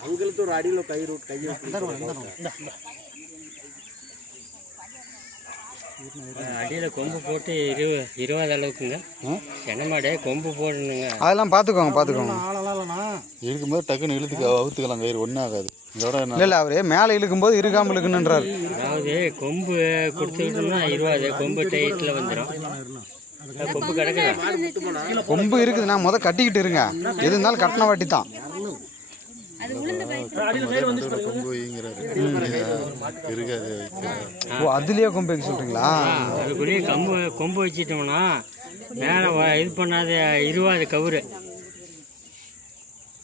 அவங்களுக்கு ஒரு அடியில் கயிறு கை அடியில் கொம்பு போட்டு இரு இருபது அளவுக்குங்க. சென்னமாடே கொம்பு போடணுங்க. அதெல்லாம் பார்த்துக்கோங்க பார்த்துக்கோங்க. இருக்கும்போது டக்குன்னு இழுத்துக்க அவுத்துக்கலாம் கயிறு ஒன்றும் ஆகாது இல்லை இல்லை அவரே மேலே இழுக்கும்போது இருக்காமல் இழுக்கணுன்றாரு. அதாவது கொம்பு கொடுத்துக்கிட்டோம்னா இருபது கொம்பு டைட்டில் வந்துடும் கொம்பு கிடக்குது? கொம்பு இருக்குதுண்ணா முத கட்டிக்கிட்டு இருங்க. எது இருந்தாலும் கட்டின வாட்டி தான். கொம்பு இருக்காது ஓ அதுலேயே கொம்பு வைக்க சொல்கிறீங்களா அதுக்குள்ளேயே கம்பு கொம்பு வச்சிட்டோம்னா மேலே இது பண்ணாத இருபது கவுரு.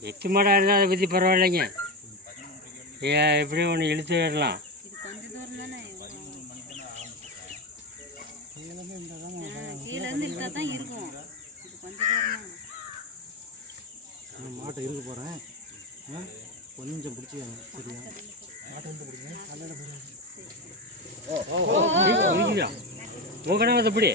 எட்டு மாடாக இருந்தால் அதை பற்றி பரவாயில்லைங்க. ஏ, எப்படியும் ஒன்று இழுத்து வரலாம். மாட்டை இருக்க போகிறேன் கொஞ்சம் பிடிச்சிக்கோங்க சரியா? இருக்குதா மூக்கணம் எப்படி?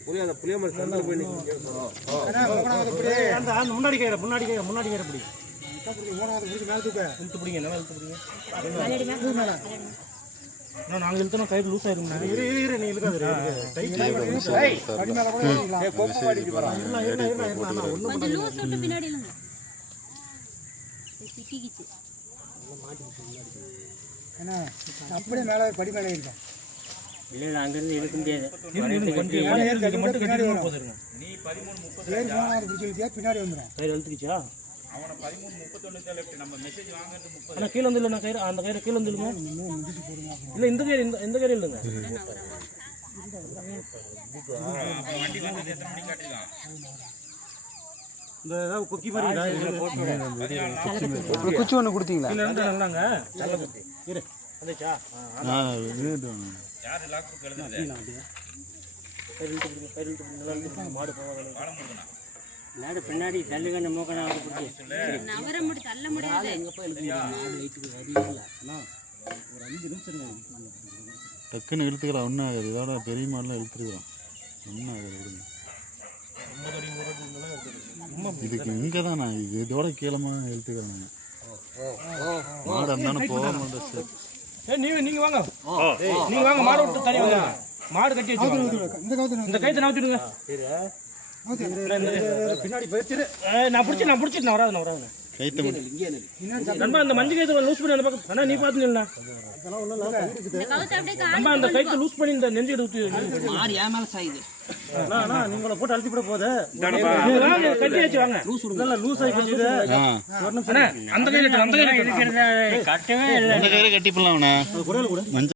புளிய அந்த புளிய மாதிரி சந்தில் போய் அந்த முன்னாடி கயிறு முன்னாடி கயிறு முன்னாடி கயிறு பிடி. இழுத்து பிடிங்க நல்லா இழுத்து பிடிங்க நான் நாங்கள் இழுத்தோம் கயிறு லூஸ் ஆயிருங்க இரு இரு இரு நீ இழுக்காது கொஞ்சம் லூஸ் விட்டு பின்னாடி இல்லைங்க சிக்கிக்கிச்சு இல்லை அங்கேருந்து முடியாது கயிறு அழுத்துக்கிச்சா அண்ணா கீழே வந்து இல்லைண்ணா கயிறு? அந்த கயிறு கீழே வந்து இல்லைங்க இல்லை இந்த கயிறு இந்த இந்த கயிறு இல்லைங்க. இந்த ஏதாவது கொக்கி மாதிரி ஒரு குச்சி ஒன்று கொடுத்தீங்களா? கீழே இருந்து நல்லாங்க நல்ல கொக்கி இரு. வந்துச்சா மாடு போவாங்க நாடு பின்னாடி தள்ளுகண்ண பிடிச்சி. நவர முடியும் தள்ள முடியாது. டக்குன்னு இழுத்துக்கலாம் ஒன்றும் ஆகாது. இதோட பெரிய மாடெலாம் இழுத்துருக்கலாம் ஒன்றும் ஆகாது விடுங்க. இதுக்கு இங்கே தான் நான் இது இதோட கீழமாக இழுத்துக்கிறேன் நான். மாடு இருந்தாலும் போக மாட்டேன் சார். ஏய் நீங்க நீங்க வாங்க. நீங்க வாங்க மாடு விட்டு தனி வாங்க. மாடு கட்டி வச்சு இந்த கைத்தை நவுத்திடுங்க பின்னாடி போயிடுச்சு நான் பிடிச்சி நான் பிடிச்சிட்டு நான் வராது நான் வராது கைத்தை நண்பா அந்த மஞ்சள் கைத்தை லூஸ் பண்ணி அந்த பக்கம் அண்ணா நீ பார்த்துங்களா நண்பா அந்த கைத்தை லூஸ் பண்ணி இந்த நெஞ்சு எடுத்து சாயுது அண்ணா நீங்கள போட்டு அழுத்தி போட போகுது கட்டி வச்சு வாங்க லூஸ் ஆகி போச்சு ஒரு நிமிஷம். அந்த கையில அந்த கையில கட்டவே இல்லை அந்த அவனை